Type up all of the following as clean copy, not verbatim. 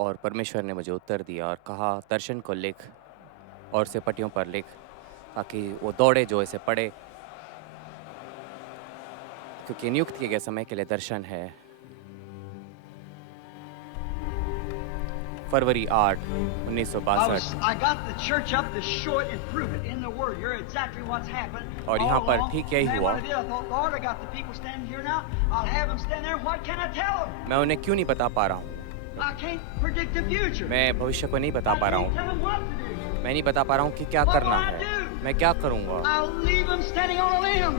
और परमेश्वर ने मुझे उत्तर दिया और कहा दर्शन को लिख और उसे पट्टियों पर लिख ताकि वो दौड़े जो इसे पढ़े, क्योंकि नियुक्त किए गए समय के लिए दर्शन है। फरवरी 8, 1962। I got the church up to show it and prove it in the Word. You're exactly what's happened. और यहाँ पर ठीक यही And हुआ। what I did, I thought, Lord, I got the people standing here now. I'll have them stand there. What can I tell them? मैं उन्हें क्यों नहीं बता पा रहा हूँ? I can't predict the future. मैं भविष्य को नहीं बता I पा रहा can't हूँ। tell them what to do. मैं नहीं बता पा रहा हूँ कि क्या करना है। मैं क्या करूँगा? I'll leave them standing on a limb.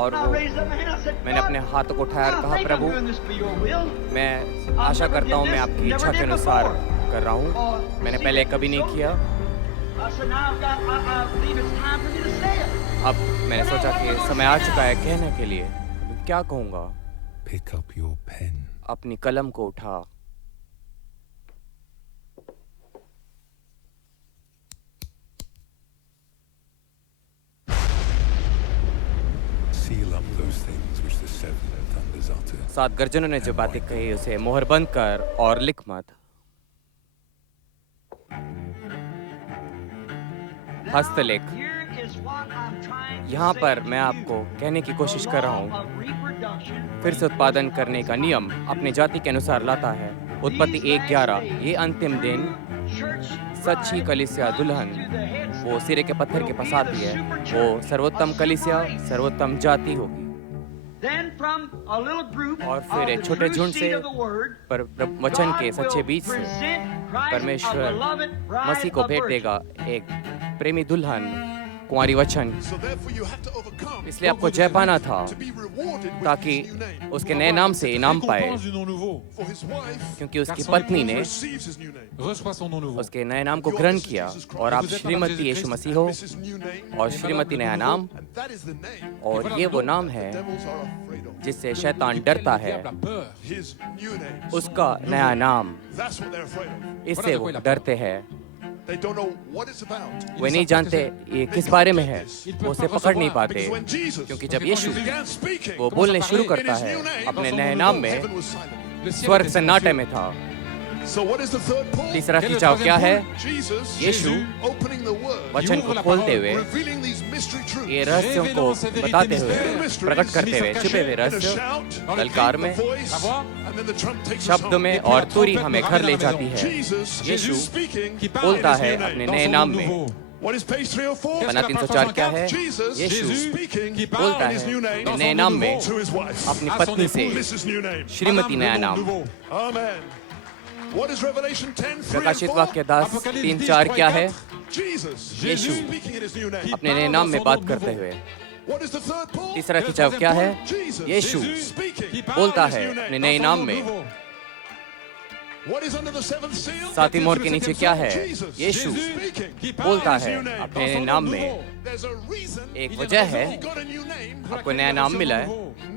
और I वो raised up my hand. I said, मैंने अपने God, हाथों को उठाया और I कहा, think I'm Prabhu, doing this for your will. मैं आशा करता हूँ मैं आपकी इच्छा के अनुसार कर रहा हूँ। मैंने पहले कभी नहीं किया। I said, now I believe it's time for me to say it. अब मैंने सोचा कि समय आ चुका है कहने के लिए। क्या कहूँगा? Pick up your pen. अपनी कलम को उठा। Seal up those things which the seven thunders utter. 7 गर्जनों ने जो बातें कही उसे मोहर बंद कर और लिख मत। हस्तलेख। Here is what I'm trying to यहाँ say पर to मैं you. आपको कहने की कोशिश कर रहा The हूँ। law of reproduction फिर से उत्पादन करने का नियम अपनी जाति के अनुसार लाता है। उत्पत्ति 1:11। ये अंतिम दिन church सच्ची कलीसिया दुल्हन वो सिरे के पत्थर के पास आती है। वो सर्वोत्तम कलीसिया, सर्वोत्तम जाति होगी। Then from a little group और फिर of एक the छोटे true झुंड seed से of the word, पर वचन God के will सच्चे बीज से present Christ, a परमेश्वर beloved bride मसीह को of भेंट virgin. देगा, एक प्रेमी दुल्हन, कुंवारी वचन। So therefore you have to overcome इसलिए आपको जय पाना था to be rewarded with ताकि his new name. उसके नए नाम से इनाम पाए, Récompense du nom nouveau, For his wife क्योंकि car उसकी son पत्नी ने receives his new name. reçoit son nom nouveau. उसके नए नाम को ग्रहण किया और आप श्रीमती यीशु मसीह हो This is new name. और श्रीमती नया नाम। And that is the name और ये वो नाम है devils are afraid of. जिससे शैतान डरता है। Le diable a peur. His new name. उसका नया नाम, That's what they're afraid of. इससे वो डरते हैं। They don't know what it's about. वे नहीं जानते ये किस बारे में है, वो उसे पकड़ नहीं पाते, Because when Jesus क्योंकि जब यीशु began speaking, वो बोलने शुरू करता है अपने नए नाम में, heaven was silent. Le ciel स्वर्ग était सन्नाटे में silencieux. था। So what is the third pull? तीसरा खिंचाव क्या है? Jesus Yeshu opening the word, वचन को खोलते हुए, revealing these mystery truths. ये रहस्यों को बताते हुए, प्रकट करते हुए, छुपे हुए In a रहस्य shout, ललकार में, the voice, La voix, and then the trump takes us शब्द home. में और तुरी हमें घर ले जाती है। Jesus Yeshu is speaking qui parle बोलता in his है new name, अपने dans नए son नाम nom में। nouveau. What is page 304? पन्ना 304 क्या है? Jesus Yeshu is speaking qui बोलता parle in his है new name अपने नए नाम में to his wife. अपनी à son पत्नी से, épouse. This is new name. Shrimati नया Madame, le nom नाम। nouveau. Amen. What is Revelation 10, 3 and प्रकाशित 4? वाक्य 10, Apocalypse 3, 10, 4 क्या 3, है? 4. Jesus Yeshu speaking in his new name. अपने नए नाम में बात करते हुए। What is the third pull? तीसरा खिंचाव क्या है? Jesus यीशु speaking. Qui parle बोलता in his है new name, अपने dans नए son नाम nom में। nouveau. What is under the seventh seal? सातवीं मोहर के नीचे क्या है? Jesus यीशु speaking. Qui parle बोलता in his है new name, अपने dans son नाम nom में। nouveau. There's a reason एक वजह है, he got a new name, आपको नया नाम मिला है।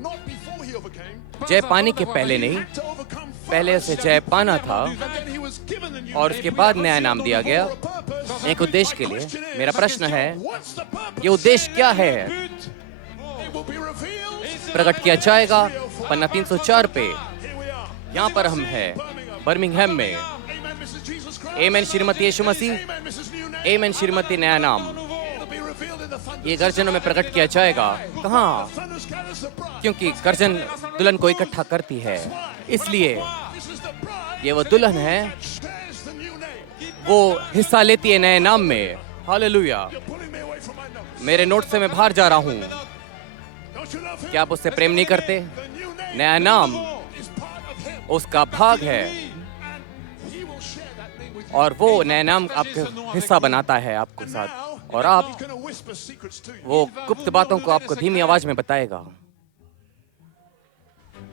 not before he overcame. जय पाने के पहले नहीं, To overcome पहले उसे जय पाना था and then he was given the new और name उसके बाद नया नाम दिया गया for a purpose. एक उद्देश्य के लिए। मेरा प्रश्न है, What's the purpose? ये उद्देश्य क्या है? It will be revealed. प्रकट किया जाएगा। पन्ना 304 पे Here we are. यहाँ पर हम हैं, बर्मिंघम में। Amen, Mrs. Jesus Christ. आमेन श्रीमती यीशु मसीह, Amen, Mrs. New Name. आमेन श्रीमती नया नाम। It'll be revealed in the thunder. ये गर्जनों में प्रकट किया जाएगा। कहाँ? Thunder scatters the bride. क्योंकि गर्जन दुल्हन को इकट्ठा करती है, इसलिए This is the bride ये वो दुल्हन है, shares the new name. वो हिस्सा लेती है नए नाम में। Hallelujah. You're pulling me away from my notes. मेरे नोट से मैं बाहर जा रहा हूँ। Don't you love him? क्या आप उससे प्रेम नहीं करते? The new name नया नाम is part of him. उसका भाग है And he will share that name with you. और वो नया नाम आपके हिस्सा बनाता है आपके साथ, और आप He's going to whisper secrets to you. वो गुप्त बातों को आपको धीमी आवाज में बताएगा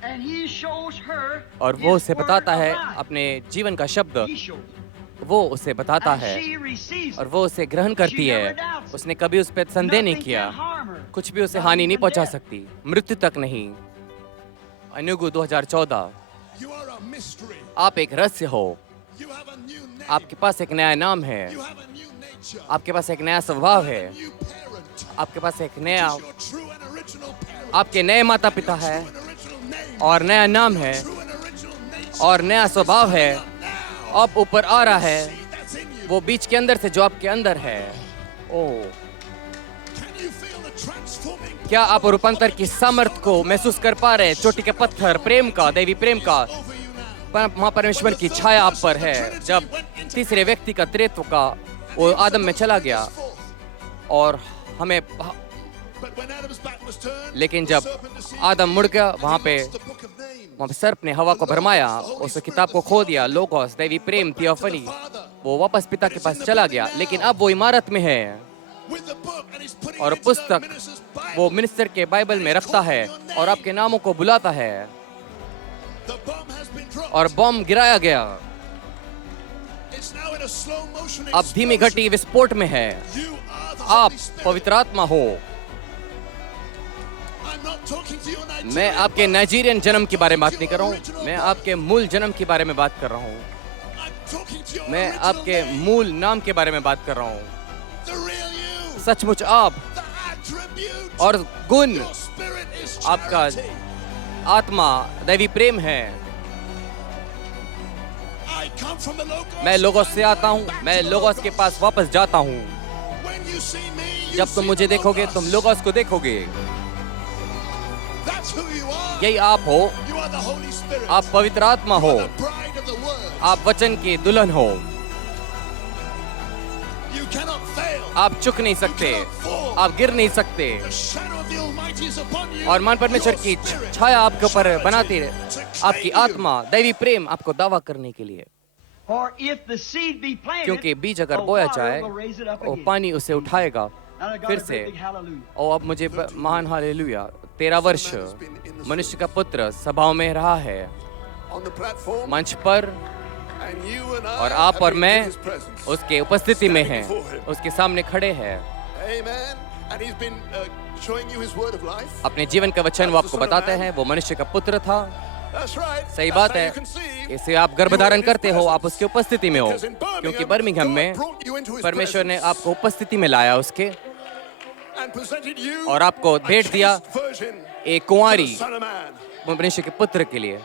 And he shows her और वो his उसे word बताता है of life. अपने जीवन का शब्द, He shows it. वो उसे बताता And है she receives और it. वो उसे ग्रहण करती है। उसने कभी उस पर संदेह नहीं Nothing किया, can harm her. कुछ भी उसे हानि नहीं पहुंचा सकती, मृत्यु तक नहीं। अनुगु 2014। You are a mystery. आप एक रहस्य हो, You have a new name. आपके पास एक नया नाम है, You have a new nature. आपके पास एक नया स्वभाव है, New parent. आपके पास एक नया, Your true and original parent. आपके नए माता पिता है True and original name. और नया नाम है True and original nature. और नया स्वभाव है Now. अब ऊपर आ रहा है, that's in you. वो बीच के अंदर से जो आपके अंदर है। ओह, Can you feel the transforming क्या आप रूपांतर की सामर्थ को महसूस कर पा रहे हैं? चोटी के पत्थर प्रेम का, दैवी प्रेम का, over you now? माँ परमेश्वर की छाया आप पर है। जब तीसरे व्यक्ति का त्रित्व का वो आदम में चला गया और हमें, But when Adam's back was turned, लेकिन the जब serpent deceived आदम मुड़ गया, and वहाँ he पे lost the book of names. सर्प ने हवा को भरमाया, उस किताब को खो दिया, लोगोस दैवी प्रेम थियोफनी, वो वापस पिता के पास चला गया। लेकिन अब वो इमारत में है With the book, and he's putting और it into the पुस्तक minister's Bible. वो मिनिस्टर के बाइबल में रखता है और आपके नामों को बुलाता है। The bomb has been dropped. और बम गिराया गया, It's now in a slow motion अब धीमी explosion. गति विस्फोट में है। You are the आप Holy Spirit. पवित्र आत्मा हो। I'm not talking to your Nigerian मैं आपके birth. नाइजीरियन जन्म के बारे में बात नहीं कर रहा हूँ, मैं आपके मूल जन्म के बारे में बात कर रहा हूँ। I'm talking to your मैं original आपके name. मूल नाम के बारे में बात कर रहा हूँ। The real you. सचमुच आप The attribute. और गुण, Your spirit is आपका charity. आत्मा दैवी प्रेम है। I come from the Logos. मैं लोगोस से आता हूँ, मैं लोगोस के पास वापस जाता हूँ। When you see me, you जब तुम see मुझे the देखोगे, Logos. तुम लोगोस को देखोगे। That's who you are. यही आप हो, You are the Holy Spirit. आप पवित्र आत्मा हो, The bride of the word. आप वचन की दुल्हन हो। You cannot fail. आप चुक नहीं सकते, आप गिर नहीं सकते। The shadow of the Almighty is upon you. और मान परमेश्वर की Your spirit, छाया आपके ऊपर charity, बनाती है, to आपकी claim you. आत्मा दैवी प्रेम आपको दावा करने के लिए। For if the seed be planted, क्योंकि बीज अगर the बोया water जाए will raise it up और again. पानी उसे उठाएगा And I got फिर a से। great big hallelujah. और अब मुझे महान हालेलुया। 13 वर्ष मनुष्य का पुत्र सभाओं में रहा है, on the platform, मंच पर, and you and I और आप have और been मैं in his presence. उसके उपस्थिति में हैं, उसके सामने खड़े हैं। Amen. And he's been showing you his word of life. अपने जीवन का वचन वो आपको बताते हैं। वो मनुष्य का पुत्र था, That's right. सही That's बात how है। you conceive. इसे आप गर्भधारण करते हो, आप उसकी उपस्थिति में हो। Because in Birmingham, क्योंकि बर्मिंघम में God brought you into his परमेश्वर ने presence आपको उपस्थिति में लाया उसके, and presented you और आपको a भेंट दिया chaste version एक of कुंवारी the Son of Man. मनुष्य के पुत्र के लिए।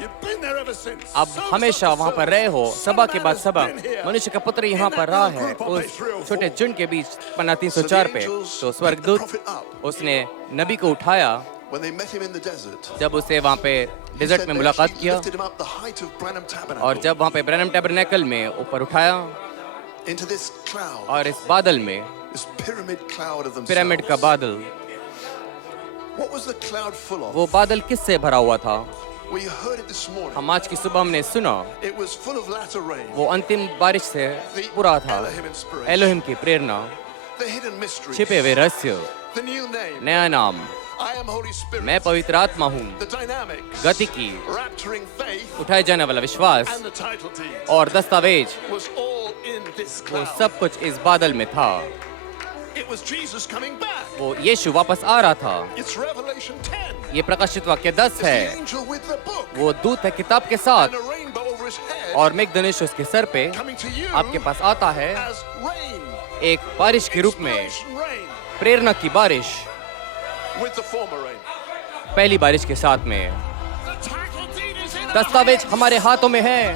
You've been there ever since. आप Service हमेशा after वहाँ पर service. रहे हो, Son सभा of के Man बाद has सभा। been here. मनुष्य का पुत्र यहाँ पर रहा है, उस छोटे झुंड के बीच पन्ना 304 पे। तो स्वर्गदूत उसने नबी को उठाया When they met him in the desert, जब उसे वहाँ पे he डेजर्ट said में that मुलाकात she किया, lifted him up the height of Branham Tabernacle और जब वहाँ पे ब्रैनम टैबरनेकल में ऊपर उठाया into this cloud, और इस बादल में, this pyramid cloud of themselves. Pyramid का बादल, What was the cloud full of? वो बादल किससे भरा हुआ था? We heard it this morning. हम आज की सुबह हमने सुना, It was full of latter rain. वो अंतिम बारिश से The पूरा था। Elohim inspiration. एलोहिम की प्रेरणा, The hidden mysteries. छिपे हुए रहस्य, The new name. नया नाम, I am Holy Spirit. मैं पवित्र आत्मा हूँ, The dynamics. गति की, Rapturing faith उठाए जाने वाला विश्वास and the title deed और दस्तावेज, was all in this वो cloud. सब कुछ इस बादल में था। It was Jesus coming back. वो यीशु वापस आ रहा था। It's Revelation 10. ये प्रकाशित वाक्य 10 It's है। the angel with the book वो दूत है किताब के साथ, and a rainbow over his head और मेघधनुष उसके सर पे coming to you आपके पास आता है as rain. एक बारिश के रूप में, Inspiration rain प्रेरणा की बारिश, with the former rain. पहली बारिश के साथ में। The title deed is in our दस्तावेज hands. हमारे हाथों में है,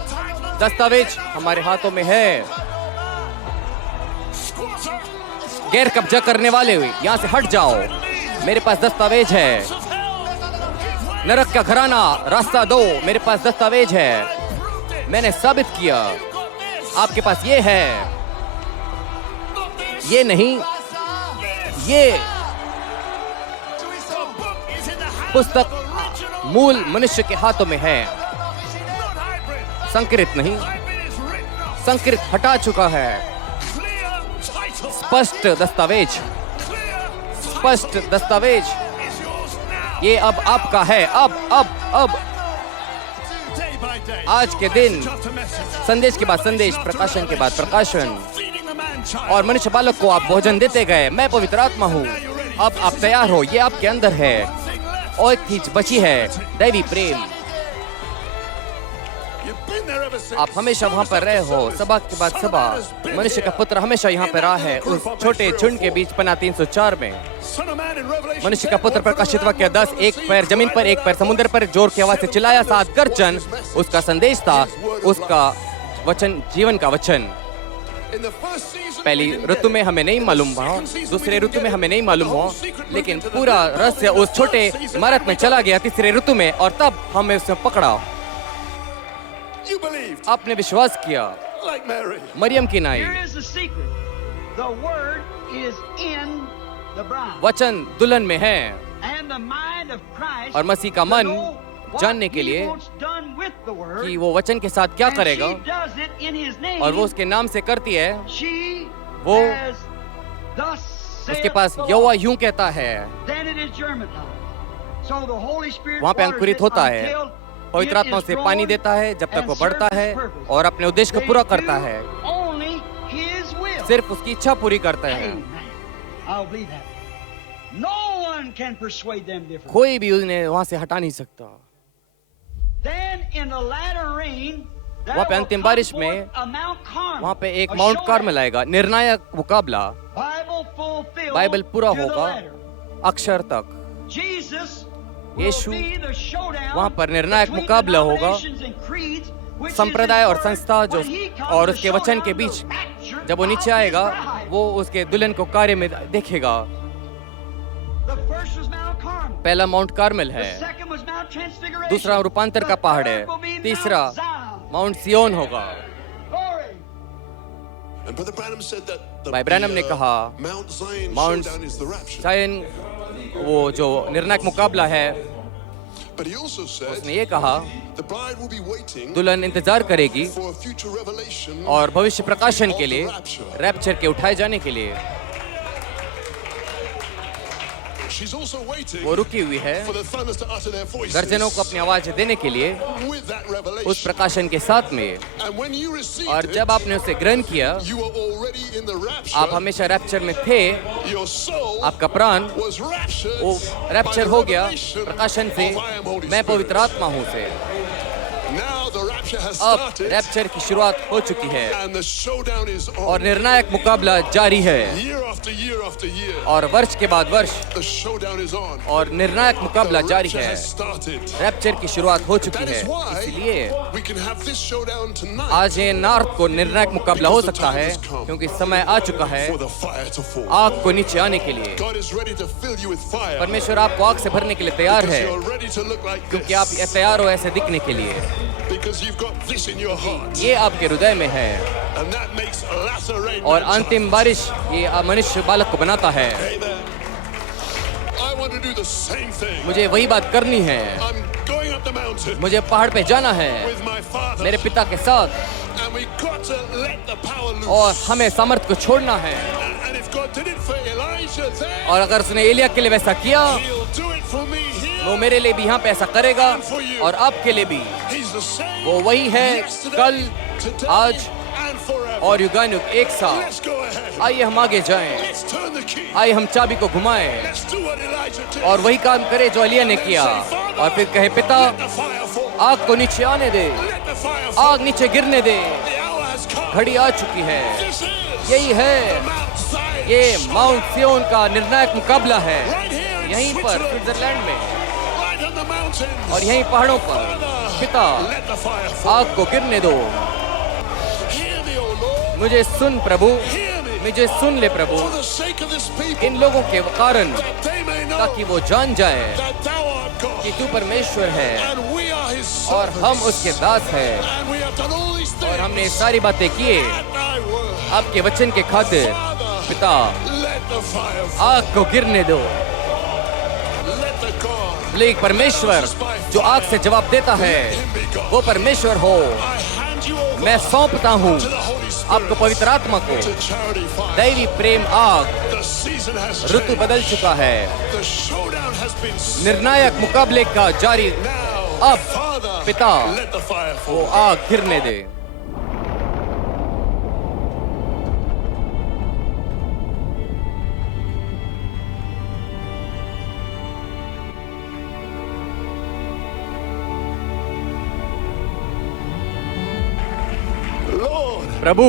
दस्तावेज हमारे हाथों में है। Squatter, गैर कब्जा करने वाले हुए यहाँ से हट जाओ, मेरे पास दस्तावेज है। of hell, नरक का घराना रास्ता दो, मेरे पास दस्तावेज है। proved it. मैंने साबित किया, You got this. आपके पास ये है, Not this. ये नहीं, ये The book is in the hands पुस्तक of original मूल मनुष्य के हाथों में है, not hybrid. संकरित नहीं। Hybrid is written off. संकरित हटा चुका है। Clear title. स्पष्ट दस्तावेज, Clear स्पष्ट दस्तावेज, is yours now. ये अब आपका है। अब Day by day. आज के दिन, Message after message. संदेश के बाद संदेश, प्रकाशन के बाद प्रकाशन, Feeding the man child. और मनुष्य बालक को आप भोजन देते गए। मैं पवित्र आत्मा हूँ, अब आप तैयार हो, ये आपके अंदर है। Thing left. और एक चीज बची है, दैवी प्रेम। You've been there ever since. आप हमेशा वहाँ पर रहे हो, सभा के बाद सभा। मनुष्य का पुत्र हमेशा यहाँ पर रहा है, उस छोटे झुंड के बीच पना 304 में। Son of Man in Revelation. मनुष्य का पुत्र प्रकाशित वाक्य 10, एक पैर जमीन पर एक पैर समुद्र पर, जोर की आवाज से चिल्लाया, 7 गर्जन। उसका संदेश था, उसका वचन जीवन का वचन। In the first season, पहली we didn't ऋतु get में it. हमें नहीं मालूम हुआ, Second season, we दूसरे didn't ऋतु get में it. हमें नहीं मालूम The हुआ, whole secret went लेकिन into the पूरा third रहस्य उस छोटे season. इमारत में चला गया तीसरे ऋतु में, और तब हमें उसे पकड़ा। You believed, आपने विश्वास किया like Mary. मरियम की नाई। Here is the secret. The word is in the bride. वचन दुल्हन में है, And the mind of Christ और मसीह का to मन know what जानने के he लिए wants done with the word, कि वो वचन के साथ क्या and करेगा, she does it in his name. और वो उसके नाम से करती है। She वो has thus उसके saith pass the Jehovah Lord. यूं कहता है, Then it is germinal. So the Holy Spirit वहाँ पे waters अंकुरित it होता है। until पवित्र it आत्मा is उसे grown पानी देता है जब तक and वो बढ़ता serves है his purpose. और अपने उद्देश्य को They पूरा do करता है, only his will. सिर्फ उसकी इच्छा पूरी करता है। Amen. I'll believe that. No one can persuade them different. कोई भी उन्हें वहाँ से हटा नहीं सकता। Then in the latter rain, there वहाँ पे will अंतिम come बारिश forth में a Mount Carmel, वहाँ पे एक a माउंट showdown. कार्मेल आएगा, निर्णायक मुकाबला। Bible fulfilled बाइबल पूरा to the होगा letter. अक्षर तक। Jesus will Yeshu be the showdown वहाँ पर निर्णायक between मुकाबला होगा, denominations and creeds, which is संप्रदाय और his word, संस्था जो when he comes और to उसके वचन show के down बीच the rapture जब वो of नीचे his आएगा, bride. वो उसके दुल्हन को कार्य में देखेगा। The first was Mount Carmel. पहला माउंट कार्मेल The है, second was Mount Transfiguration. दूसरा रूपांतर का The पहाड़ third है, will be Mount तीसरा Zion. माउंट सियोन होगा। Glory. And Brother Branham said that भाई ब्रैनम ने कहा, Mount Zion Mount showdown is the rapture. Sion वो जो निर्णायक मुकाबला है, But he also said उसने ये कहा, the bride will be waiting दुल्हन इंतजार करेगी for a future revelation और भविष्य प्रकाशन के लिए, of the rapture. रैप्चर के उठाए जाने के लिए She's also waiting वो रुकी हुई है, for the thunders to utter their voices गर्जनों को अपनी आवाज देने के लिए with that revelation. उस प्रकाशन के साथ में। And when you received और it, जब आपने उसे ग्रहण किया, you were already in the rapture. आप हमेशा रैप्चर में थे, Your soul आपका प्राण was raptured वो by रैप्चर the हो गया revelation प्रकाशन से, of I am Holy मैं Spirit. पवित्र आत्मा हूँ से। Now the rapture has अब started रैप्चर की शुरुआत हो चुकी है and the showdown is और on. निर्णायक मुकाबला जारी है, Year after year after year, और वर्ष के बाद वर्ष the showdown is on. और निर्णायक मुकाबला The जारी rapture है। has started. रैप्चर की शुरुआत हो चुकी That है, is why इसलिए we can have this showdown tonight आज ये नॉर्थ को निर्णायक मुकाबला हो सकता है, क्योंकि समय आ चुका है for the fire to fall. आग को नीचे आने के लिए। God is ready to fill you with fire परमेश्वर आपको आग से भरने के लिए तैयार because है, you're ready to look like क्योंकि आप this. तैयार हो ऐसे दिखने के लिए। Because you've got this in your heart. ये आपके हृदय में है, And that makes latter rain. और man अंतिम child. बारिश ये मनुष्य बालक को बनाता है। Amen. I want to do the same thing. मुझे वही बात करनी है, I'm going up the mountain मुझे पहाड़ पे जाना है with my father. मेरे पिता के साथ, And we got to let the power loose. और हमें सामर्थ को छोड़ना है। And if God did it for Elijah then, और अगर उसने एलिया के लिए वैसा किया, he'll do it for me here. वो मेरे लिए भी यहाँ पे ऐसा करेगा, और आपके लिए भी। He's the same. वो वही है, yesterday, कल, today, आज and forever. और युगानुग एक साथ। Let's go ahead. आइए हम आगे जाएं, Let's turn the key. आइए हम चाबी को घुमाएं Let's do what Elijah did. और वही काम करें जो एलिया ने किया, और फिर कहे, पिता Let the fire fall. आग को नीचे आने दे, Let the fire fall. आग नीचे गिरने दे। The hour has come. घड़ी आ चुकी है, This is यही है, the Mount Zion. ये माउंट सियोन का निर्णायक मुकाबला है, Right here in यहीं पर Switzerland. स्विट्जरलैंड में, Right on the mountains. और यहीं पहाड़ों पर। Father, पिता let the fire fall. आग को गिरने दो। Hear me, O Lord. मुझे सुन प्रभु, Hear me. मुझे सुन ले प्रभु, For the sake of this people, इन लोगों के कारण, that they may know ताकि वो जान जाए that thou art God. कि तू परमेश्वर है And we are his और servants. हम उसके दास हैं, And we have done all these things और हमने ये सारी बातें किए at thy word. आपके वचन के खातिर। Father, पिता let the fire fall. आग को गिरने दो। Let the God लेकिन परमेश्वर जो आग से जवाब देता है, वो परमेश्वर हो। I hand you over मैं सौंपता हूँ to the Holy Spirit, आपको पवित्र आत्मा को। to charity fire. दैवी प्रेम आग, The season has Ritu changed. बदल चुका है, The showdown has been set. निर्णायक मुकाबले का जारी। Now, अब Father, पिता let the fire वो fall. आग गिरने दे। Lord, Prabhu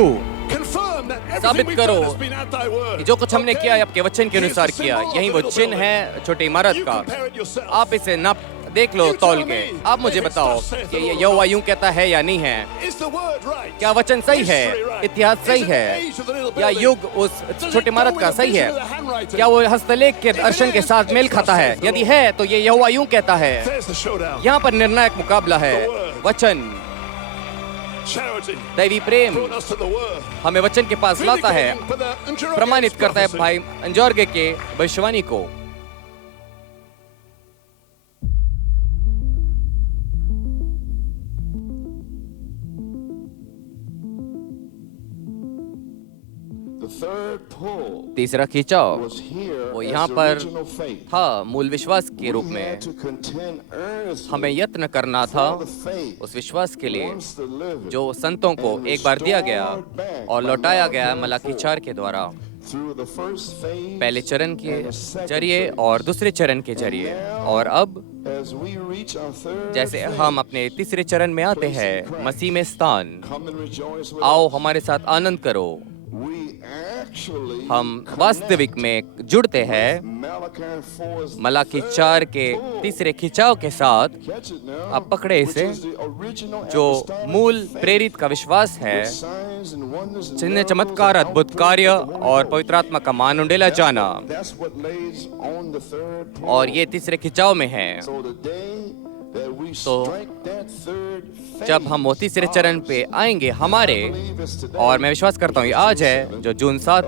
confirm that everything साबित we've करो done has been at thy word. कि जो कुछ हमने किया है आपके वचन के अनुसार किया। यही वो चिन्ह है छोटी इमारत You का। compare it yourself. आप इसे नाप देख लो तौल के। आप मुझे बताओ कि ये यहोवा यूं कहता है या नहीं है। Is the word right? क्या वचन सही है, History right? इतिहास सही Is it the है, age of the little या building? युग उस Does it छोटी इमारत go का with the सही vision है, of the handwriting? क्या वो हस्तलेख के दर्शन के साथ मेल खाता है? यदि है तो ये यहोवा यूं कहता है। There's the showdown. यहाँ पर निर्णायक मुकाबला है। वचन Charity दैवी प्रेम brought us to the word. हमें वचन के पास लाता है, Vindicating Brother Njoroge's प्रमाणित करता है prophecy. भाई अंजोर्गे के भविष्यवाणी को। The third pull तीसरा खिंचाव was here वो as यहाँ the पर original faith. था मूल विश्वास के रूप We में। had to contend earnestly हमें यत्न करना था for the faith उस विश्वास के लिए once delivered जो संतों को and एक बार दिया गया restored back और by लौटाया Malachi गया मलाकी 4. 4 के द्वारा, through the first phase पहले चरण के and the second जरिए phase. और दूसरे चरण के जरिए। और अब As we reach our third जैसे phase, हम अपने तीसरे चरण में आते हैं, मसीह में स्थान, come and rejoice with आओ us. हमारे साथ आनंद करो। We actually हम वास्तविक में जुड़ते हैं Malachi 4's मलाकी third 4 के pull. तीसरे खिंचाव के साथ, Catch it now, आप पकड़े which इसे, is the original जो apostolic मूल faith प्रेरित का विश्वास है, with signs and wonders and चिन्ह miracles चमत्कार and अद्भुत outpouring कार्य of the Holy और Ghost. पवित्र आत्मा का मान उंडेला जाना, That's what lays on the third pull. और ये तीसरे खिंचाव में है। So the day that we तो strike that third phase, जब हम वो तीसरे चरण पे आएंगे हमारे, I believe it's today, और मैं विश्वास करता हूँ ये आज है जो जून 7,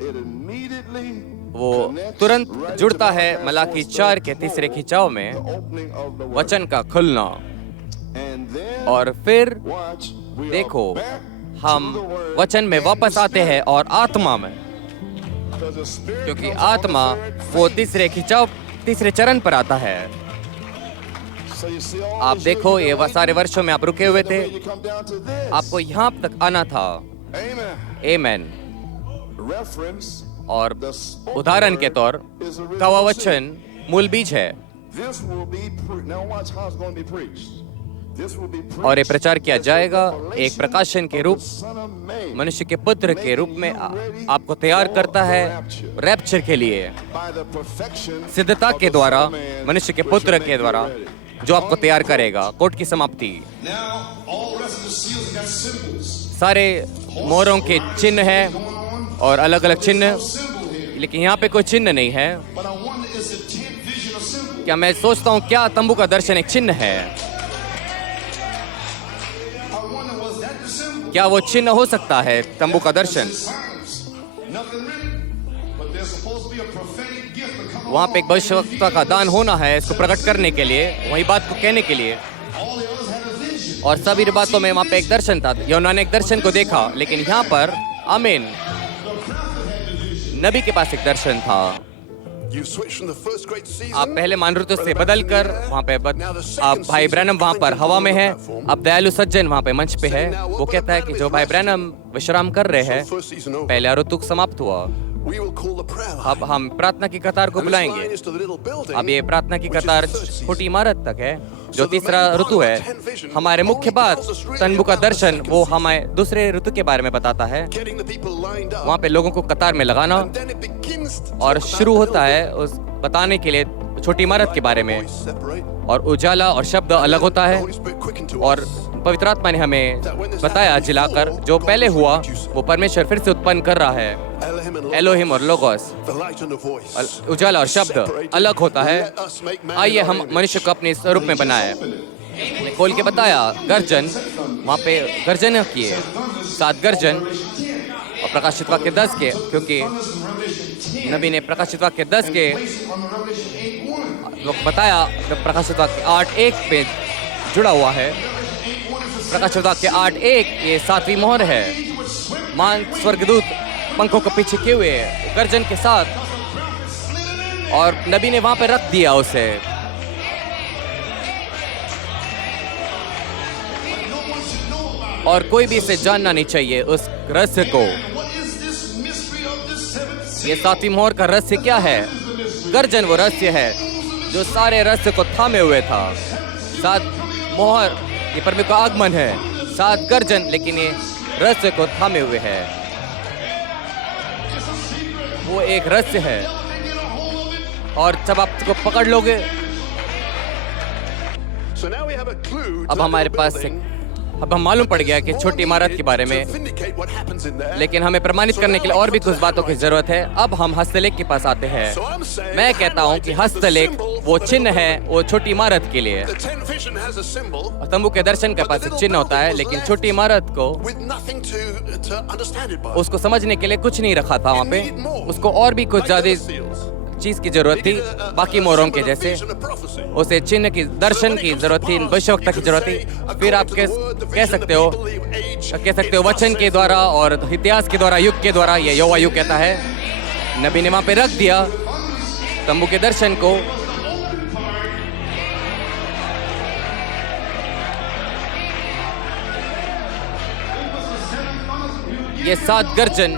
it immediately वो connects तुरंत right जुड़ता to है Malachi मलाकी 4's 4 के third तीसरे pull, खिंचाव में, the opening of the word. वचन का खुलना। And then और फिर watch, we are देखो back हम to the word वचन में and वापस the आते हैं spirit. और आत्मा में, Because the spirit क्योंकि comes on the आत्मा third वो phase. तीसरे खिंचाव तीसरे चरण पर आता है। So you see all आप these देखो years ये you've been सारे वर्षों में आप रुके हुए थे, waiting, you come down to this. आपको यहाँ तक आना था। Amen. आमेन। Reference और the spoken उदाहरण के word तौर is original का वह seed. वचन मूल बीज है, This will be now watch how it's going to be preached. This will be preached और ये प्रचार किया as the जाएगा revelation एक प्रकाशन के of रूप, the Son of Man, मनुष्य के पुत्र के रूप में आपको तैयार करता है रैप्चर के लिए, by the perfection सिद्धता of के the द्वारा, Son of Man, मनुष्य के which will पुत्र make के you द्वारा, ready. जो आपको तैयार करेगा। कोट की समाप्ति। Now, all the rest of the seals got symbols. सारे मोहरों के चिन्ह हैं और अलग अलग चिन्ह, Symbol here. लेकिन यहाँ पे कोई चिन्ह नहीं है। But I wonder, is the 10th vision a symbol? क्या मैं सोचता हूँ क्या तंबू का दर्शन एक चिन्ह है? I wonder, was that the symbol? क्या वो चिन्ह हो सकता है तंबू का दर्शन? Silence. Nothing written. But there's supposed to be a prophetic gift to come वहाँ पे एक along and भविष्यवक्ता का दान होना है इसको प्रकट करने के लिए, वही बात को कहने के लिए। all the others had a vision. और सभी बातों में वहाँ पे एक दर्शन था, यूहन्ना ने एक दर्शन को देखा, लेकिन यहाँ पर आमीन नबी के पास एक दर्शन था। You switched from the first great season. आप पहले मान ऋतु से बदल कर वहाँ पे आप भाई ब्रैनम वहाँ पर हवा में है, अब दयालु सज्जन वहाँ पे मंच पे है। वो कहता है कि जो भाई ब्रैनम विश्राम कर रहे हैं, पहला ऋतु समाप्त हुआ, We will call the prayer line. अब हम प्रार्थना की कतार को And this line बुलाएंगे। is to the little building, अब ये प्रार्थना की which is कतार the third season. छोटी इमारत तक है जो तीसरा ऋतु है। हमारे मुख्य बात तंबू का दर्शन वो हमें दूसरे ऋतु के बारे में बताता है। Getting the people lined up. वहाँ पे लोगों को कतार में लगाना, And then it begins to और talk about शुरू the होता है building. उस बताने के लिए छोटी इमारत के बारे में, Voice separate. और उजाला और शब्द अलग होता The है। Holy Spirit quickened to और us. पवित्र आत्मा ने हमें बताया जिलाकर जो पहले हुआ वो परमेश्वर फिर से उत्पन्न कर रहा है। Elohim and एलोहिम और logos, the light and the voice. उजाला और शब्द अलग होता है। Let us make man आइए in our हम image. मनुष्य को अपने स्वरूप में बनाए। ने खोल के बताया गर्जन, वहाँ पे गर्जन किए, 7 गर्जन, और प्रकाशित वाक्य 10 के, क्योंकि नबी ने प्रकाशित वाक्य 10 के वो बताया, प्रकाशित वाक्य 8:1 पे जुड़ा हुआ है। प्रकाशित वाक्य 8:1 ये 7वीं मोहर है। मान स्वर्गदूत पंखों को पीछे किए हुए गर्जन के साथ, और नबी ने वहां पे रख दिया उसे। और कोई भी इसे जानना नहीं चाहिए उस रहस्य को। ये 7वीं मोहर का रहस्य क्या है? गर्जन वो रहस्य है जो सारे रहस्य को थामे हुए था। 7 मोहर ये परमेश्वर का आगमन है, 7 गर्जन, लेकिन ये रहस्य को थामे हुए है। वो एक रहस्य है और जब आप उसको पकड़ लोगे, So now we have a clue to अब the हमारे little पास building. अब हम मालूम पड़ गया कि छोटी इमारत के बारे में, To vindicate what happens in there. लेकिन हमें प्रमाणित करने के लिए और भी कुछ बातों की जरूरत है। अब हम हस्तलेख के पास आते हैं। So I'm saying मैं कहता हूँ कि हस्तलेख वो चिन्ह है, वो छोटी इमारत के लिए। The tent vision has a symbol तंबू के दर्शन के पास एक चिन्ह होता है, लेकिन छोटी इमारत को with nothing to understand it by. उसको समझने के लिए कुछ नहीं रखा था वहाँ पे। उसको और भी कुछ Like the ज्यादा seals. चीज की जरूरत थी, बाकी मोहरों के जैसे। उसे चिन्ह की, दर्शन की जरूरत थी, भविष्यवक्ता की जरूरत थी। फिर आप कह सकते हो वचन के द्वारा और इतिहास के द्वारा, युग के द्वारा। ये यहोवा युग कहता है, नबी ने वहां पे रख दिया तंबू के दर्शन को। ये 7 गर्जन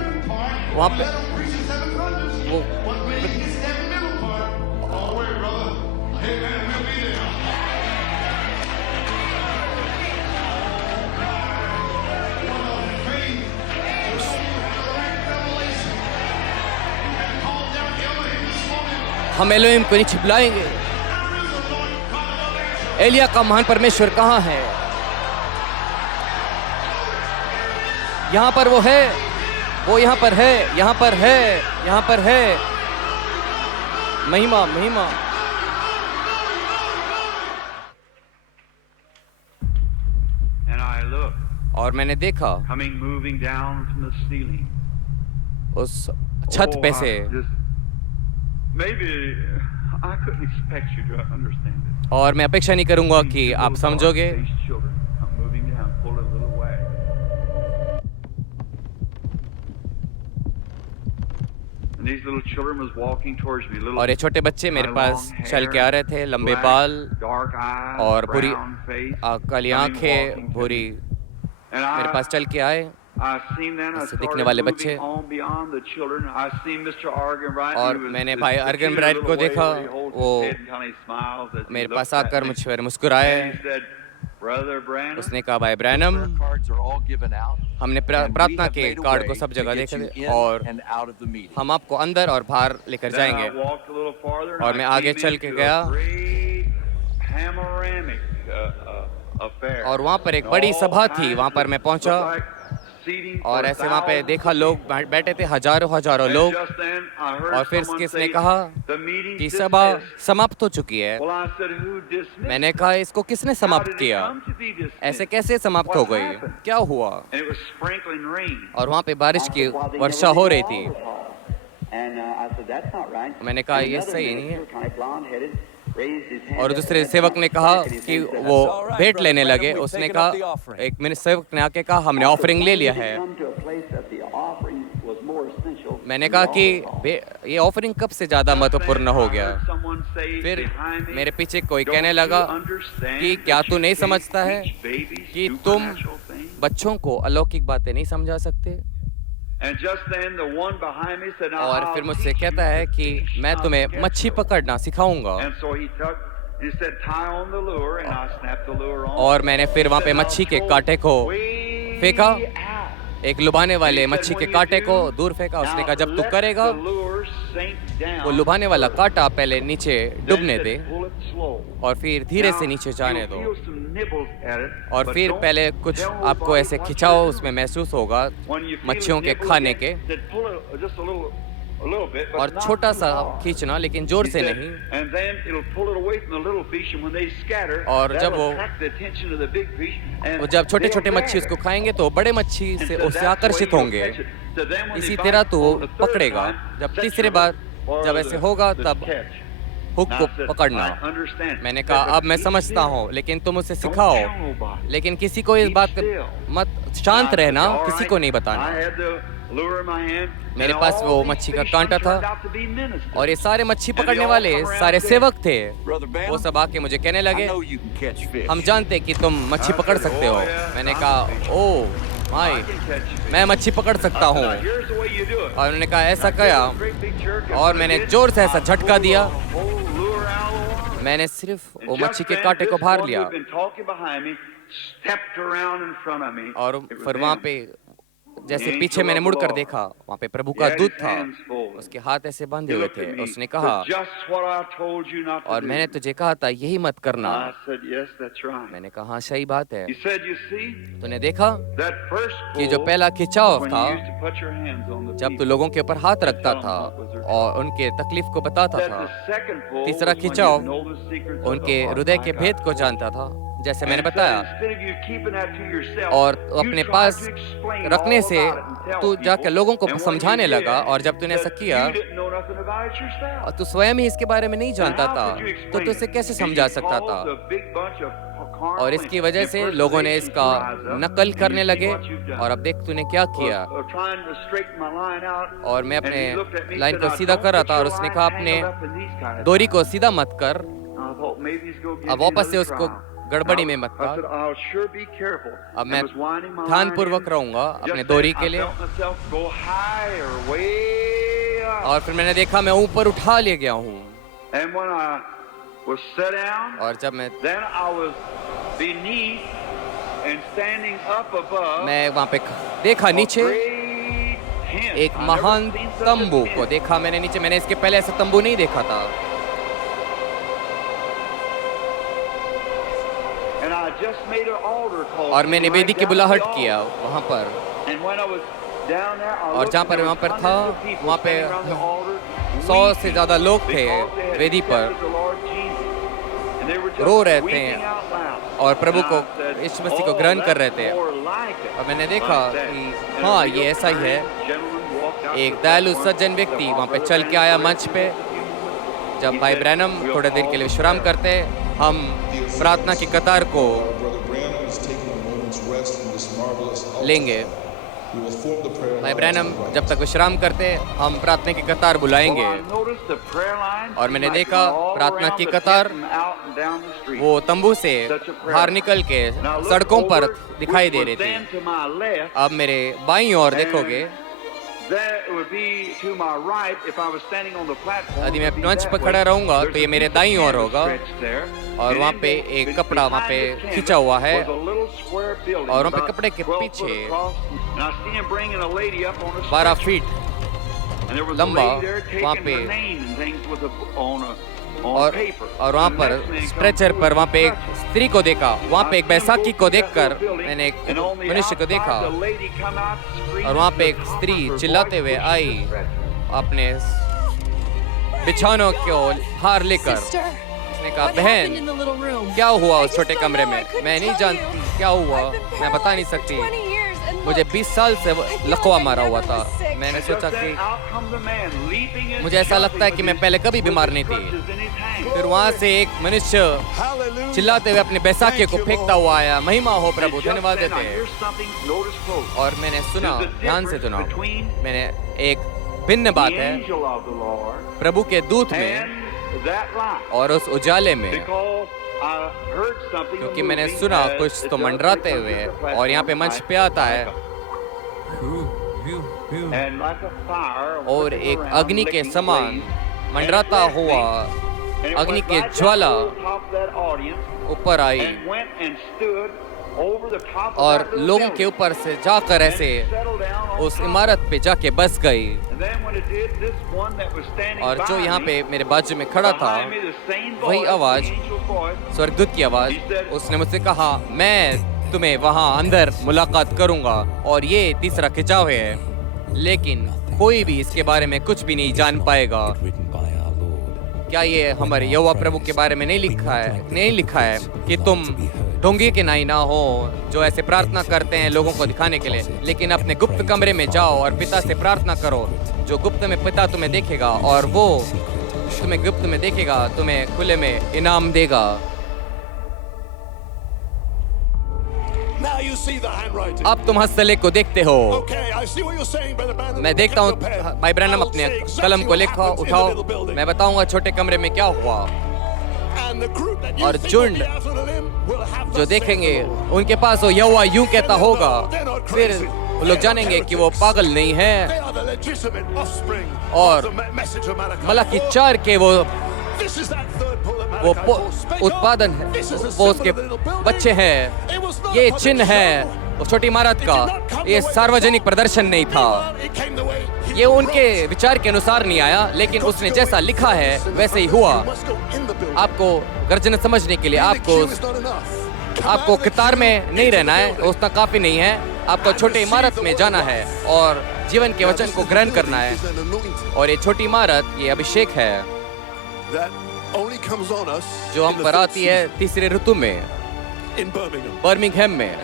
वहां पे वो हम एलोहिम को नहीं छिपलाएंगे। एलिया का महान परमेश्वर कहाँ है? यहाँ पर वो है, वो यहाँ पर है, यहाँ पर है, यहाँ पर है। महिमा महिमा। And I looked, और मैंने देखा coming moving down from the ceiling. उस छत पे से, Maybe I couldn't expect you to understand it. और मैं अपेक्षा नहीं करूंगा कि आप समझोगे। These children come moving down, pull a little way. And these little children was walking towards me. Little और ये छोटे बच्चे मेरे had पास long चल के आ रहे थे, hair, लंबे black, बाल dark eyes, और भूरी brown face, काली coming आंखें, walking to भूरी me. And मेरे पास चल के आए। I seen them. I ऐसे दिखने started वाले moving बच्चे। on beyond the children. I seen Mr. Argenbright. और He was मैंने just भाई a अर्गनब्राइट cute को little देखा, way where he holds वो his head and kind of smiles as he मेरे looks पास at आकर me. मुझ पर मुस्कुराए। And he said, Brother Branham, उसने कहा, भाई Branham, cards are all given out. हमने And we प्रार्थना have के made a कार्ड way को सब to जगह get देखे you थे in और and out of the meeting. हम आपको अंदर और बाहर लेकर then I जाएंगे। walked a little farther and और I मैं आगे came चल के into गया। a great panoramic affair. और वहाँ पर एक बड़ी All सभा थी, kinds वहाँ पर of- मैं पहुँचा looked like seating for और ऐसे वहाँ पे thousands देखा of लोग people. बैठे थे, हजारों हजारों And लोग। just then I heard और फिर someone किसने say, कहा "The meeting's कि सभा dismissed." समाप्त हो चुकी है। Well, I said, "Who dismissed मैंने it? कहा, इसको किसने How समाप्त did it किया? come to be dismissed?" ऐसे कैसे समाप्त हो What गई? happened? क्या हुआ? And it was sprinkling rain. और वहाँ पे बारिश की वर्षा हो रही थी। And I said, that's not right. मैंने कहा, And ये another सही नहीं है। minister, kind of blonde-headed, raised his hand और up, दूसरे and सेवक ने कहा his hand कि and said, वो all right, भेंट Brother लेने Branham, लगे। we've उसने taken up the कहा, offering. एक मिनट सेवक ने आके कहा, हमने ऑफरिंग ले लिया है। Come to a place that the offering was more essential मैंने than कहा the कि altar call. ये ऑफरिंग कब से ज्यादा महत्वपूर्ण हो गया? I heard someone say फिर behind me, मेरे पीछे कोई "Don't कहने you लगा understand कि that क्या you तू नहीं can't समझता है teach babies कि तुम supernatural things?" बच्चों को अलौकिक बातें नहीं समझा सकते? And just then the one behind me said, "Now और I'll फिर मुझसे teach कहता you है to कि fish मैं how to तुम्हें catch मच्छी them." पकड़ना सिखाऊंगा। And so he said, "Tie on the lure," and I snapped the lure on. और मैंने फिर वहाँ पे मच्छी के कांटे को फेंका, एक लुभाने वाले मच्छी के कांटे को दूर फेंका। उसने कहा, जब तू करेगा, वो लुभाने वाला कांटा पहले नीचे डूबने दे और फिर धीरे से नीचे जाने दो। और फिर पहले कुछ आपको ऐसे खिंचाव उसमें महसूस होगा मच्छियों के खाने के, और छोटा सा खींचना, लेकिन जोर से नहीं। और जब वो जब छोटे छोटे मच्छी उसको खाएंगे तो बड़े मच्छी से उससे आकर्षित होंगे। इसी तरह तो वो पकड़ेगा। जब तीसरे बार जब ऐसे होगा तब हुक को पकड़ना। मैंने कहा, अब मैं समझता हूँ, लेकिन तुम उसे सिखाओ, लेकिन किसी को इस बात मत, शांत रहना, किसी को नहीं बताना। मेरे पास वो मच्छी का कांटा था और ये सारे मच्छी पकड़ने वाले सारे सेवक थे। वो सब आके मुझे कहने लगे, हम जानते कि तुम मच्छी पकड़ सकते हो। मैंने कहा, ओ माय, मैं मच्छी पकड़ सकता हूँ। और उन्होंने कहा, ऐसा किया और मैंने जोर से ऐसा झटका दिया। मैंने सिर्फ वो मच्छी के कांटे को बाहर लिया और फिर वहाँ पे जैसे angel पीछे मैंने of the मुड़कर Lord. देखा, वहाँ पे प्रभु He का had दूत his था, hands folded. उसके हाथ ऐसे बांधे He हुए looked थे। at me, उसने said, कहा, just what I told you not to और do. मैंने तुझे कहा था यही मत करना। I said, yes, that's right. मैंने कहा हाँ सही बात है। He said, you see, तूने देखा that first कि जो pull पहला खिंचाव when था, you used to put your hands on the जब तू people. लोगों के ऊपर हाथ रखता tell them था what was their और उनके तकलीफ को बताता That था। the second pull तीसरा was when खिंचाव you know the secrets of the उनके heart हृदय के like भेद I को told. जानता था, जैसे मैंने And said, बताया। instead of you keeping that to yourself, और you अपने tried पास to explain रखने all से about it and tell तू people. जाके लोगों को And when समझाने you लगा, did, और जब तूने ऐसा that किया you didn't know nothing about it yourself. और तू स्वयं ही इसके बारे में नहीं जानता And था, how could you तो explain तू इसे it? कैसे And समझा you सकता था? caused a big bunch of carnal और इसकी वजह से लोगों ने इसका impersonations to rise up, नकल and करने you see लगे, what you've done. और अब देख तूने क्या किया। Was, trying to straighten my line out, और मैं and अपने he looked at me and line said, को "Now, सीधा don't कर रहा get था, और your उसने line कहा tangled अपने up in these kind of डोरी things." को सीधा मत कर, I thought maybe he's gonna give अब me वापस से another उसको try. गड़बड़ी में I मत said, डाल। I'll sure be careful. अब And मैं was winding my line ध्यानपूर्वक in. रहूंगा Just अपने then, डोरी के I लिए। felt myself go higher, way up. और फिर मैंने देखा मैं ऊपर उठा ले गया हूँ, And when I was set down, और जब मैं then I was beneath and standing up above मैं वहाँ पे देखा a नीचे great tent. एक I never महान seen such a तंबू tent. को देखा मैंने नीचे। मैंने इसके पहले ऐसा तंबू नहीं देखा था। And I just made an altar call. और मैंने right वेदी की down at the बुलाहट altar. किया वहाँ पर, And when I was down there, I और looked जहाँ and पर there वहाँ was पर था, hundreds of people वहाँ पे standing around the altar, 100 से weeping ज़्यादा लोग थे because they had वेदी पर, accepted the Lord Jesus. And they were just रो रहे थे weeping out loud. और प्रभु And को, I said, यीशु मसीह को "Oh, ग्रहण कर that's रहे थे। more like it." और मैंने देखा Like that. कि And a हाँ real ये ऐसा ही है। kind gentleman walked out एक to the दयालु platform, सज्जन said, व्यक्ति "While वहाँ पे Brother चल के आया Branham मंच पे। rested a few moments, जब he भाई said, ब्रैनम "We'll थोड़े देर call के लिए the विश्राम prayer." करते, हम प्रार्थना की कतार को Brother Branham is taking a moment's rest from this marvelous altar. लेंगे। We will form the prayer भाई line Branham to the right. जब तक विश्राम करते, हम प्रार्थना की कतार बुलाएंगे। Well, I noticed the prayer line और मैंने like देखा all प्रार्थना around की the कतार tent and out and down the street. वो तंबू से बाहर निकल के And I looked सड़कों पर over, दिखाई which दे was रही थी। then to my left, अब मेरे बाईं ओर देखोगे, that would be to my right if I was standing on the platform. यदि मैं it would be मंच that पर way. खड़ा रहूंगा There's तो ये a मेरे piece of दाईं ओर canvas होगा, stretched there, और and वहाँ in पे the- एक कपड़ा वहाँ पे behind the canvas खींचा हुआ है, was a little square building और वहाँ पे about कपड़े के 12 foot पीछे across, and I seen him bringing a lady up on a 12 stretcher. Feet And there was लंबा a lady there taking वहाँ पे, her name and things with on और paper. वहाँ And the पर next man comes stretcher through पर with वहाँ पे a एक stretcher. स्त्री को देखा, वहाँ पे एक बैसाखी को देखकर मैंने एक And on the मनुष्य को outside, देखा, the lady come out screaming और वहाँ पे एक at the top स्त्री of her चिल्लाते voice, हुए pushing आई the stretcher. अपने बिछौनों को हार लेकर। Sister, उसने कहा, what happened in बहन the little room? क्या हुआ I उस just छोटे don't कमरे know. में? I couldn't मैं नहीं tell जानती you. क्या हुआ, I've been मैं बता नहीं paralyzed for सकती। 20 years, and मुझे look, 20 साल से I feel लकवा like I मारा हुआ never था। was sick. मैंने And सोचा just कि then out comes the man, leaping and मुझे ऐसा लगता है कि jumping मैं with पहले his- कभी बीमार with नहीं his थी। crutches in his hand. फिर वहाँ से एक मनुष्य Hallelujah. चिल्लाते हुए अपने बैसाखी को फेंकता हुआ आया। महिमा हो प्रभु, And just धन्यवाद then, देते now, हैं। here's something, notice close. और मैंने सुना, There's a ध्यान से difference सुना, between मैंने एक भिन्न बात the है angel of the Lord प्रभु के दूत में and that light. और उस उजाले में, Because I heard something क्योंकि moving मैंने सुना as कुछ it तो does मंडराते when it हुए, comes to the और यहाँ पे मंच platform, पे आता है, and like a fire और whipping एक around, अग्नि के licking समान flames, मंडराता and it हुआ left me, and it अग्नि went की right down Jwala over the top of that audience, ऊपर आई and went and stood over the top of और that little लोगों के building, ऊपर से जाकर and ऐसे settled down on उस top. इमारत पे जाके बस गई। And then when it did, this one that was standing और जो by यहाँ me, पे मेरे बाजू में खड़ा था, behind me, the same वही voice, आवाज, the angel's voice, स्वर्गदूत की आवाज, उसने मुझसे कहा, मैं तुम्हें वहाँ अंदर मुलाकात करूंगा। और ये तीसरा खिंचाव है, लेकिन कोई भी इसके बारे में कुछ भी नहीं जान पाएगा। written by our Lord. क्या ये हमारे यहोवा प्रभु के बारे में नहीं लिखा है कि तुम ढोंगी के नाई ना हो जो ऐसे प्रार्थना करते हैं लोगों को दिखाने के लिए, लेकिन अपने गुप्त कमरे में जाओ और पिता से प्रार्थना करो। जो गुप्त में पिता तुम्हें देखेगा, और वो तुम्हें गुप्त में देखेगा, तुम्हें खुले में इनाम देगा। Now you see the handwriting. अब तुम हस्तलेख को देखते हो। Okay, I see what you're saying, Brother Branham. मैं देखता हूँ Get your pen. भाई ब्रैनम I'll अपने say exactly कलम को what लिखो, happens in the उठाओ, little building. मैं बताऊंगा छोटे कमरे में क्या हुआ। And the group that you और think झुंड will be out on a limb will have जो the देखेंगे same Lord. उनके पास वो यहोवा यूं कहता होगा, They're not फिर crazy. वो लोग जानेंगे कि वो पागल नहीं They है। are the legitimate offspring और of the message of Malachi. Malachi 4 के वो This is that third pull that वो Malachi Paul spake of. उत्पादन है, This is a वो symbol उसके of the little building. बच्चे हैं। It was not ये for the चिन्ह है show. वो छोटी इमारत It का। did not come ये सार्वजनिक प्रदर्शन नहीं था, It came the way he ये उनके विचार के अनुसार नहीं आया, लेकिन उसने जैसा लिखा है वैसे ही हुआ। You must go in the building. आपको गर्जन समझने के लिए In the आपको queue is not enough. Come आपको out of the कतार queue में नहीं into रहना the है, building. उतना काफी नहीं है। आपको छोटी इमारत में जाना है और जीवन के Now, वचन this को is ग्रहण the करना है। building is an anointing और ये छोटी इमारत ये अभिषेक है that only comes on us जो in हम the पर third आती है तीसरे ऋतु में, season in Birmingham बर्मिंघम में,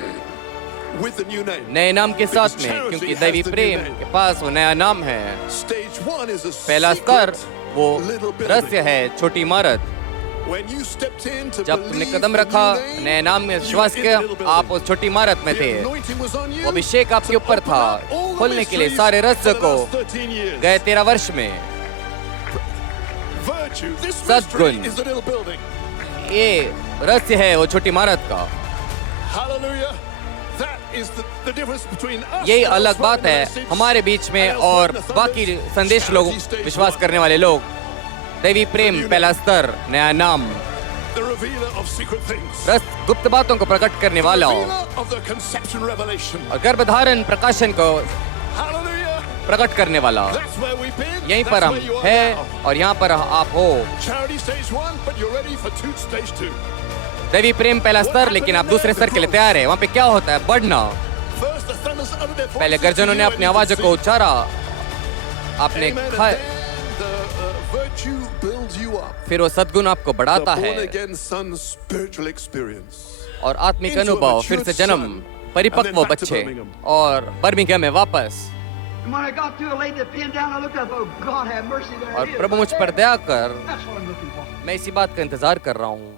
with the new name. नए नाम के साथ Because में, charity क्योंकि has दैवी the new प्रेम name. के पास वो नया नाम है। Stage 1 is a पहला स्तर secret वो little building. रहस्य है, छोटी इमारत। When you stepped in to जब तुमने believe कदम the रखा, new name, नए नाम में you विश्वास were in किया, the little building. आप उस छोटी इमारत में The थे। anointing was on you वो अभिषेक आपके to ऊपर open था, up all the खोलने के लिए mysteries सारे रहस्य for the को। last 13 years. गए 13 वर्ष में Virtue, this सद्गुण। mystery is the little building. ये रहस्य है वो छोटी इमारत का। Hallelujah. That is the difference between us यही and अलग us बात है message हमारे बीच में and और elsewhere in the बाकी thunders, संदेश लोग charity stage विश्वास one. करने वाले लोग। दैवी प्रेम पहला स्तर, नया नाम, The revealer of secret things. गुप्त बातों को प्रकट करने वाला हो Revealer of the conception revelation. और गर्भधारण प्रकाशन को Hallelujah. प्रकट करने वाला। That's where we've been. यहीं That's पर हम where you are है now. और यहाँ पर आप हो। Charity stage 1, but you're ready for stage 2. दैवी प्रेम पहला स्तर, लेकिन आप दूसरे स्तर के लिए तैयार है। वहाँ पे क्या होता है? बढ़ना। First, the thunders uttered their voices पहले to गर्जनों ने you अपनी and you आवाज़ों could को see. उच्चारा, आपने Amen. And खाया, then the virtue builds you up. फिर वो सद्गुण आपको The बढ़ाता born है again son's spiritual experience. और आत्मिक into a अनुभव, matured फिर से जन्म, son, परिपक्व and then back to बच्चे Birmingham. और बर्मिंघम में वापस। And when I got through, I laid the pen down. I looked up. Oh, God, have mercy. There और it is. प्रभु right मुझ पर there. दया कर, That's what I'm looking for. मैं इसी बात का इंतजार कर रहा हूँ।